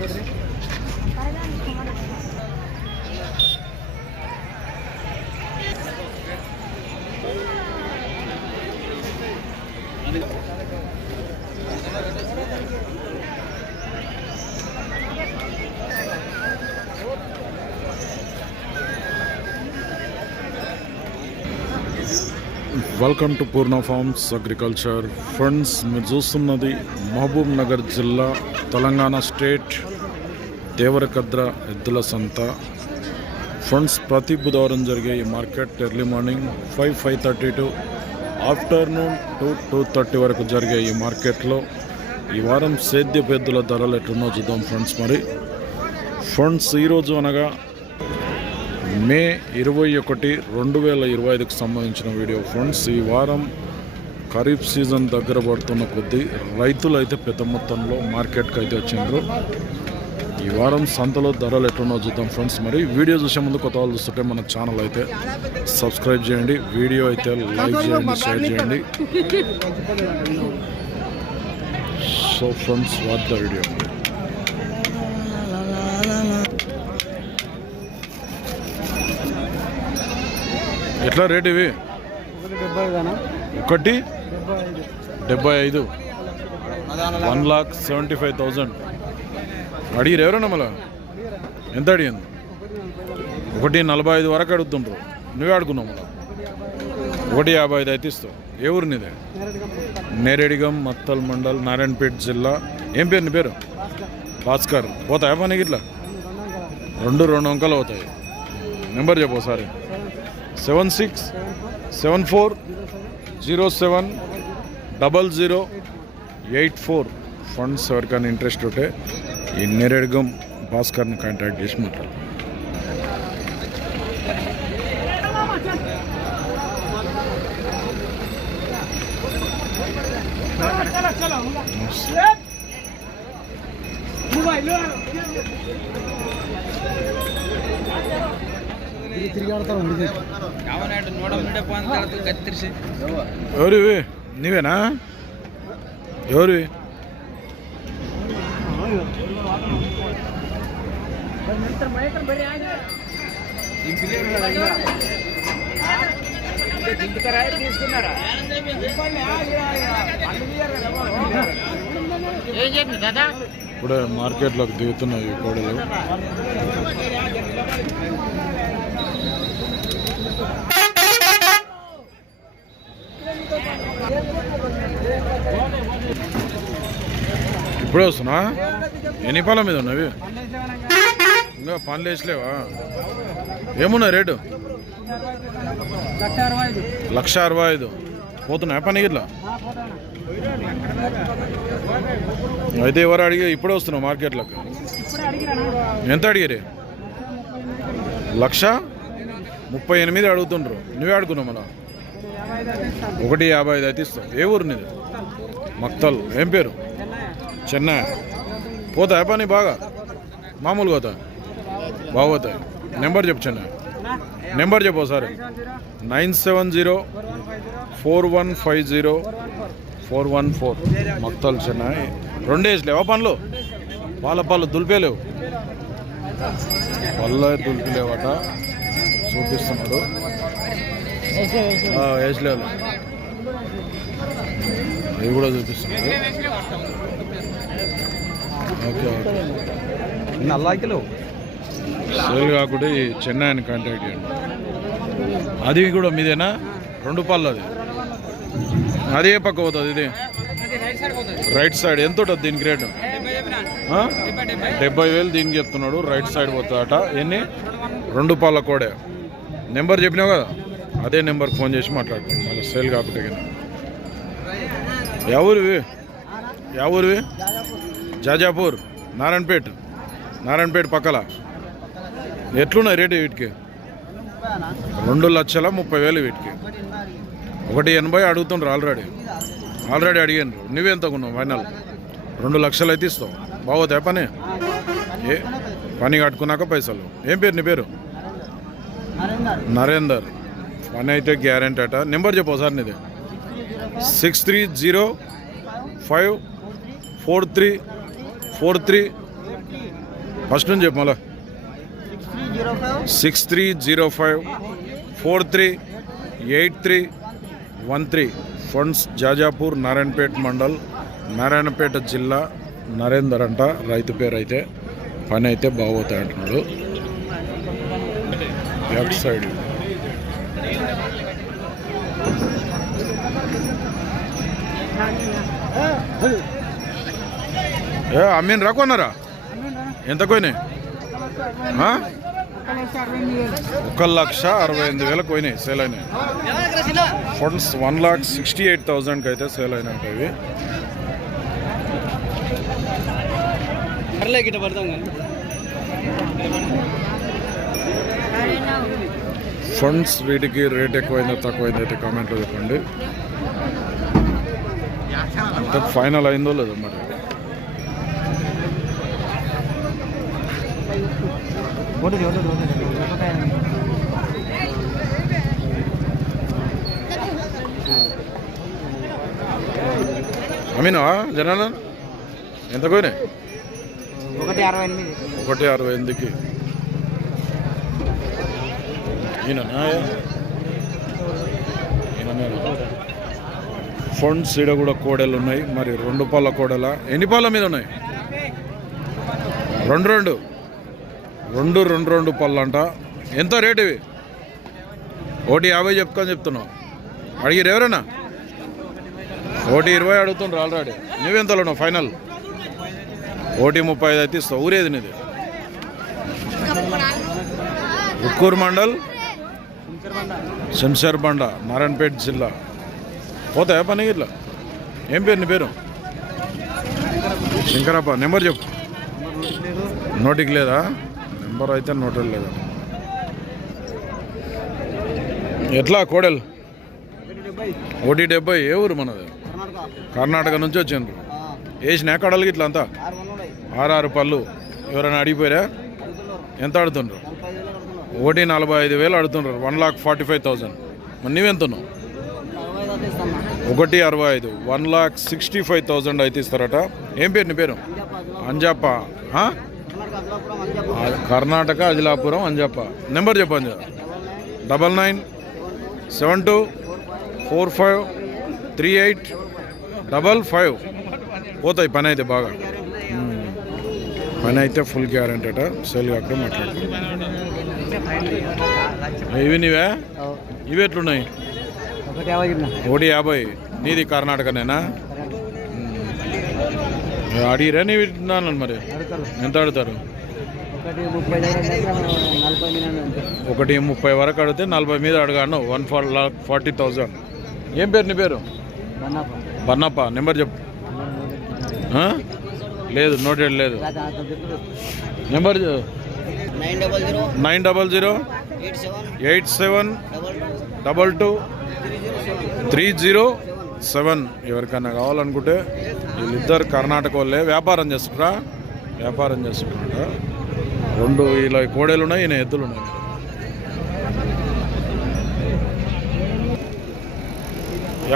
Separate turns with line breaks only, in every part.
ಆಗ್ಬೋದ್ರಿ welcome to Purna farms agriculture friends మీరు చూస్తున్నది మహబూబ్ నగర్ జిల్లా తెలంగాణ స్టేట్ దేవరకద్ర ఎద్దుల సంత. ఫ్రెండ్స్ ప్రతి బుధవారం జరిగే ఈ market early morning five five thirty to afternoon two two thirty వరకు జరిగే ఈ మార్కెట్లో ఈ వారం సేద్యపు ఎద్దుల ధరలు ఎట్లున్నో చూద్దాం ఫ్రెండ్స్ మరి. ఫ్రెండ్స్ ఈరోజు అనగా మే ఇరవై ఒకటి రెండు వేల ఇరవై ఐదుకు సంబంధించిన వీడియో ఫ్రెండ్స్ ఈ వారం ఖరీఫ్ సీజన్ దగ్గర పడుతున్న కొద్దీ రైతులు అయితే పెద్ద మొత్తంలో మార్కెట్కి అయితే వచ్చిండ్రు. ఈ వారం సంతలో ధరలు ఎట్లున్నో చూద్దాం ఫ్రెండ్స్. మరి వీడియో చూసే ముందు కొత్త వాళ్ళు చూస్తుంటే మన ఛానల్ అయితే సబ్స్క్రైబ్ చేయండి వీడియో అయితే లైక్ చేయండి షేర్ చేయండి. So friends what the video. ఎట్లా రేట్ ఇవి?
ఒకటి? డెబ్బై ఐదు
one lakh seventy five thousand అడిగిరు ఎవరన్నా మళ్ళా? ఎంత అడిగింది? ఒకటి నలభై ఐదు వరకు అడుగుతుండ్రు. నువ్వే అడుగున్నావు మళ్ళా. ఒకటి యాభై ఐదు అయితే ఇస్తావు. ఏ ఊరు నీదే? నేరేడిగం మత్తల్ మండల్ నారాయణపేట జిల్లా. ఏం పేరు నీ పేరు? భాస్కర్. పోతాయా పనికి ఇట్లా రెండు రెండు అంకలు అవుతాయి. నెంబర్ చెప్పు ఒకసారి. Seven six seven four zero seven double zero eight four funds ఎవరికైనా ఇంట్రెస్ట్ ఉంటే ఈ నేరేడుగం భాస్కర్ని కాంటాక్ట్ చేసి మాట్లాడు
ఇది తిరిగి ఆడతారు ఇది
ಯಾವನಾಡು ನೋಡ ಮುಂದೆ ಅಂತ ಕತ್ತರಿಸಿ
ఎవరివి నీవేనా ఎవరివి
తీసుకున్నారా ఏం చేస్తుంది దాదా
ఇప్పుడే మార్కెట్లోకి దిగుతున్నాయి ఈ కోడలు ఇప్పుడే వస్తున్నా? ఎన్ని పాల మీద ఉన్నవి? ఇంకా పనులు వేసలేవా ఏమున్నాయి రేటు?
లక్ష అరవై ఐదు.
పోతున్నాయా పని ఇట్లా అయితే ఎవరు అడిగి ఇప్పుడే వస్తున్నావు మార్కెట్లోకి? ఎంత అడిగారు లక్ష ముప్పై ఎనిమిది అడుగుతుండ్రు. నువ్వే అడుగున్నావు
మన
ఒకటి యాభై ఐదు అయితే ఇస్తావు ఏ ఊరు నీది? మక్తల్. ఏం పేరు? చెన్నై. పోతాయా పని బాగా? మామూలుగా పోతా. బాగా పోతాయి నెంబర్ చెప్పు చెన్నై. నెంబర్ చెప్పు ఒకసారి. Nine seven zero four one five zero four one four. మొత్తాలు చెన్నై. రెండేసి లేవా పనులు? పాల పాలు దులిపేలేవు. పళ్ళ దులిపిలేవట. చూపిస్తున్నాడు. ఏజ్ అవి కూడా చూపిస్తున్నాడు.
నల్లాకిలో
సేల్ కాకుండా ఈ చెన్నైని కాంటాక్ట్ చేయండి. అది కూడా మీదేనా? రెండు పళ్ళు అది అది ఏ పక్క పోతుంది ఇది. రైట్ సైడ్ ఎంత ఉంటుంది దీనికి రేటు డెబ్బై వేలు దీనికి చెప్తున్నాడు. రైట్ సైడ్ పోతుందట. ఎన్ని? రెండు పాల కోడే. నెంబర్ చెప్పినావు కదా? అదే నెంబర్ ఫోన్ చేసి మాట్లాడుకోండి మళ్ళీ సేల్ కాకుండా ఎవరివి? ఎవరివి? జాజాపూర్ నారాయణపేట్ నారాయణపేట పక్కల. ఎట్లున్నాయి రేటు వీటికి? రెండు లక్షల ముప్పై వేలు వీటికి. ఒకటి ఎనభై అడుగుతుండ్రు ఆల్రెడీ. ఆల్రెడీ అడిగాను నువ్వెంత కొన్నావు ఫైనల్? రెండు లక్షలు అయితే ఇస్తావు. బాగోతే పని? ఏ పని కట్టుకున్నాక పైసలు. ఏం పేరు నీ పేరు?
నరేందర్.
పని అయితే గ్యారెంటీ అట. నెంబర్ చెప్పు సార్ నీది. Six three zero five four three four three. First నుంచి చెప్పు మళ్ళా. Six three zero five four three eight three one three. Funds Jajapur Narayanpet mandal Narayanpet జిల్లా నరేందర్ అంట రైతు పేరు అయితే పని అయితే బాగోతాయి అంటున్నాడు. Left side. ఏ అమ్మీన్ రాకున్నారా ఎంత పోయినాయి ఆ? ఒక లక్ష అరవై ఎనిమిది వేలకు పోయినాయి సేల్ అయినాయి. Funds one lakh sixty eight థౌజండ్కి అయితే సేల్ అయినాయి ఇవి. ఫండ్స్ వీటికి రేట్ ఎక్కువైందో తక్కువైందో అయితే కామెంట్లో చెప్పండి. ఫైనల్ అయిందో లేదో మరి? అమీనా జనాల? ఎంత పోయినాయి?
ఒకటి అరవై ఎనిమిది.
ఒకటి అరవై ఎనిమిదికి? ఫండ్స్ ఈడ కూడా కోడలు ఉన్నాయి. మరి రెండు పాల కోడల? ఎన్ని పాల మీద ఉన్నాయి? రెండు రెండు. రెండు రెండు రెండు పళ్ళు అంట ఎంత రేట్ ఇవి? ఒకటి యాభై చెప్పుకొని చెప్తున్నావు. అడిగిరు ఎవరైనా ఒకటి ఇరవై అడుగుతుండ్రు ఆల్రెడీ. నువ్వెంతలో ఉన్నావు? ఫైనల్. ఒకటి ముప్పై ఐదు అయితే ఇస్తావు. ఊరేది నీది? ఉక్కూరు మండల్? శంషర్ బండ నారాయణపేట జిల్లా. పోతాయా పని ఇట్లా ఏం పేరు నీ పేరు? శంకరప్ప. నెంబర్ చెప్పు. నోటికి లేదా? నెంబర్ అయితే నోటికి లేదు. ఎట్లా కోడెల్? ఒకటి డెబ్బై ఏ ఊరు మనది? కర్ణాటక నుంచి వచ్చిండ్రు. వేసిన కడలకి ఇట్లా అంతా?
ఆరు
పళ్ళు. ఎవరైనా అడిగిపోయారా? ఎంత
అడుతుండ్రు
ఒకటి నలభై ఐదు వేలు అడుగుతుండ్రు one lakh forty five thousand మరి నువ్వెంతున్నావు? ఒకటి అరవై ఐదు. One lakh sixty five thousand అయితే ఇస్తారట. ఏం పేరు నీ పేరు? అంజప్ప. కర్ణాటక అజిలాపురం అంజప్ప. నెంబర్ చెప్పండి double nine seven two four five three eight double five పోతాయి పని అయితే బాగా. పని అయితే ఫుల్ గ్యారెంటీ అట సేల్ కాకుండా మాట్లాడుతున్నాం ఇవి నీవే? ఇవి ఎట్లున్నాయి?
ఒకటి యాభై
నీది కర్ణాటకనేనా. అడిగిరా నీ విన్నాను మరి? ఎంత అడుగుతారు
ఒకటి ముప్పై
వరకు అడిగితే నలభై మీద అడగాను. వన్ ఫార్ ఫార్టీ థౌజండ్ ఏం పేరు నీ పేరు?
బన్నాప
బన్నప్ప. నెంబర్ చెప్పు? లేదు నోటెడ్ లేదు.
Number nine
double zero.
Eight seven.
Double two. Three zero seven. ఎవరికైనా కావాలనుకుంటే వీళ్ళిద్దరు కర్ణాటక వాళ్ళే. వ్యాపారం చేస్తున్నారా? వ్యాపారం చేస్తున్నారట రెండు ఇలా కోడేలు ఉన్నాయి ఈయన ఎద్దులు ఉన్నాయి.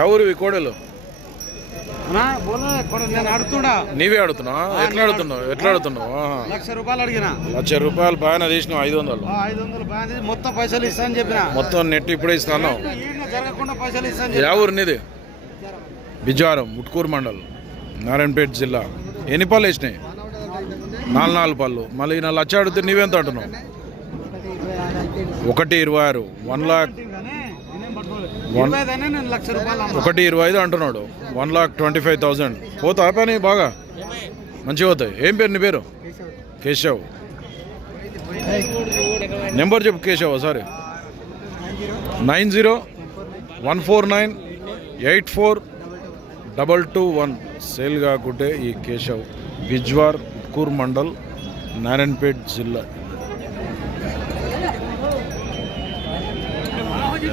ఎవరు ఈ కోడేలు? నీవే అడుగుతున్నావు ఎట్లా అడుగుతున్నావు ఎట్లా అడుగుతున్నావు ఆహా.
లక్ష రూపాయలు అడిగిన.
లక్ష రూపాయలు బాగానే తీసినావు ఐదు వందలు.
ఐదు వందలు బాగా మొత్తం పైసలు ఇస్తా అని చెప్పిన.
మొత్తం నెట్ ఇప్పుడే ఇస్తాను
జరగకుండా పైసలు ఇస్తా అని
యా ఊరు నీది? బిజ్వారం ముట్కూరు మండల్ నారాయణపేట జిల్లా. ఎన్ని పళ్ళు వేసినాయి? నాలుగు నాలుగు పళ్ళు. మళ్ళీ నా లక్ష అడిగితే నీవెంత అంటున్నావు? ఒకటి ఇరవై ఆరు. వన్ లాక్ వన్ ఒకటి ఇరవై ఐదు అంటున్నాడు. One lakh twenty five thousand. పోతా పని బాగా. మంచిగా పోతాయి. ఏం పేరు నీ పేరు? కేశవ్. నెంబర్ చెప్పు Keshav sorry nine zero one four nine eight four double two one. Sale కాకుంటే ఈ కేశవ్ బిజ్వార్ కూర్ మండల్ నారాయణపేట్ జిల్లా.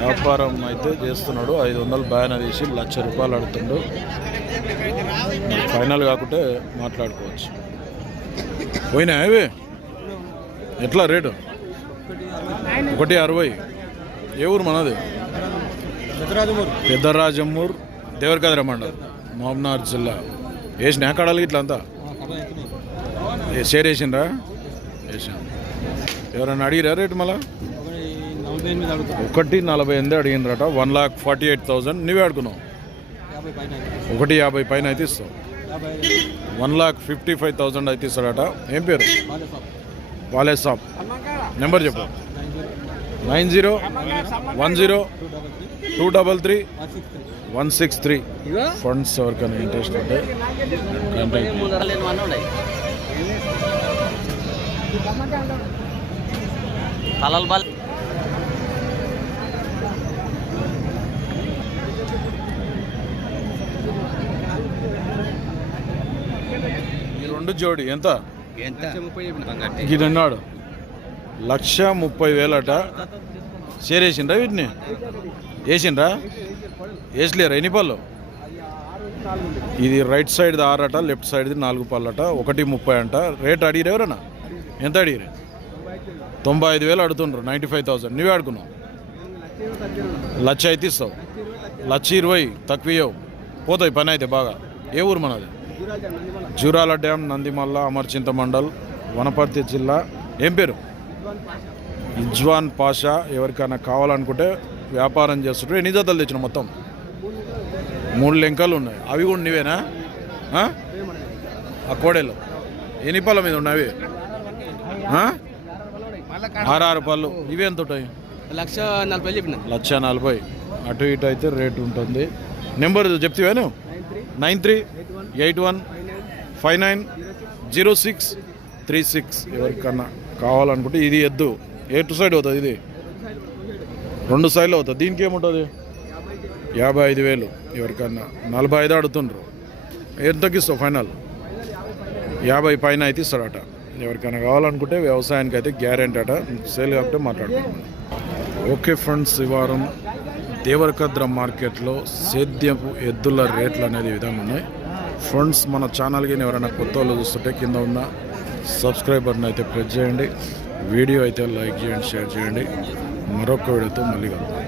వ్యాపారం అయితే చేస్తున్నాడు. ఐదు వందలు బ్యాన్ తీసి లక్ష రూపాయలు అడుగుతుండు. మరి ఫైనల్ కాకుంటే మాట్లాడుకోవచ్చు. పోయినా ఇవి? ఎట్లా రేటు? ఒకటి అరవై. ఏ ఊరు మనది? పెద్దరాజమ్మూర్ దేవరకద్ర మండల్ మహబూబ్నగర్ జిల్లా. వేసిన కడాలి ఇట్లా అంతా? ఏ షేర్ వేసిండ్రా? వేసాం ఎవరైనా అడిగిరా రేటు మళ్ళా?
ఒకటి నలభై ఎనిమిది
అడిగినరట one lakh forty eight thousand నువ్వే అడుగున్నావు. ఒకటి యాభై పైన అయితే ఇస్తావు. One lakh fifty five thousand అయితే ఇస్తాడట. ఏం పేరు? వాలే సాబ్. నెంబర్ చెప్పు. Nine
zero one zero
two double three
one six three.
One six three funds ఎవరికైనా ఇంట్రెస్ట్ ఉంటే.
తలల్ బాల్
ఈ రెండు జోడి ఎంత? గిరన్నాడు లక్ష ముప్పై వేలట. చేరేసిండ్రా వీటిని? వేసిండ్రా? వేసలేరా ఎన్ని పళ్ళు? ఇది రైట్ సైడ్ ఆరట లెఫ్ట్ సైడ్ది నాలుగు పళ్ళట ఒకటి ముప్పై అంట. రేట్ అడిగిరు ఎవరన్నా? ఎంత అడిగిరి తొంభై ఐదు వేలు అడుగుతుండ్రు నైంటీ ఫైవ్ థౌసండ్. నువ్వే అడుగున్నావు. లక్ష అయితే ఇస్తావు. లక్ష ఇరవై తక్కువ పోతాయి పని అయితే బాగా. ఏ ఊరు మనది? జూరాల డ్యామ్ నందిమల్ల అమర్చింత మండల్ వనపర్తి జిల్లా. ఏం పేరు? ఇజ్వాన్ పాషా. ఎవరికైనా కావాలనుకుంటే వ్యాపారం చేస్తుంటే ఎన్ని జతలు తెచ్చిన మొత్తం? మూడు లెంకలు ఉన్నాయి. అవి కూడా నీవేనా? ఆ? ఆ కోడేలు. ఎన్ని పళ్ళ మీద ఉన్నాయి అవి ఆ? ఆరు పళ్ళు. ఇవి ఎంత ఉంటాయి?
లక్ష నలభై చెప్పిన
లక్ష నలభై. అటు ఇటు అయితే రేట్ ఉంటుంది. Number చెప్తావేను nine three. Eight one. Five nine. Zero six. Three six. ఎవరికన్నా కావాలనుకుంటే ఇది ఎద్దు. ఎటు సైడ్ అవుతుంది ఇది? రెండు సైడ్లు అవుతుంది. దీనికి ఏముంటుంది? యాభై ఐదు వేలు ఎవరికన్నా. నలభై ఐదు అడుగుతుండ్రు ఎంతకి ఇస్తావు ఫైనల్? యాభై పైన అయితే ఇస్తాడట. ఎవరికైనా కావాలనుకుంటే వ్యవసాయానికి అయితే గ్యారెంటీ అట. సేల్ కాబట్టి మాట్లాడుతున్నాం ఓకే ఫ్రెండ్స్ ఈ వారం దేవరకద్ర మార్కెట్లో సేద్యపు ఎద్దుల రేట్లు అనేది విధంగా ఉన్నాయి. ఫ్రెండ్స్ మన ఛానల్కి ఎవరైనా కొత్త వాళ్ళు చూస్తుంటే కింద ఉన్న సబ్స్క్రైబర్ని అయితే ప్రెస్ చేయండి. వీడియో అయితే లైక్ చేయండి షేర్ చేయండి. మరొక వీడియోతో మళ్ళీ కలుద్దాం.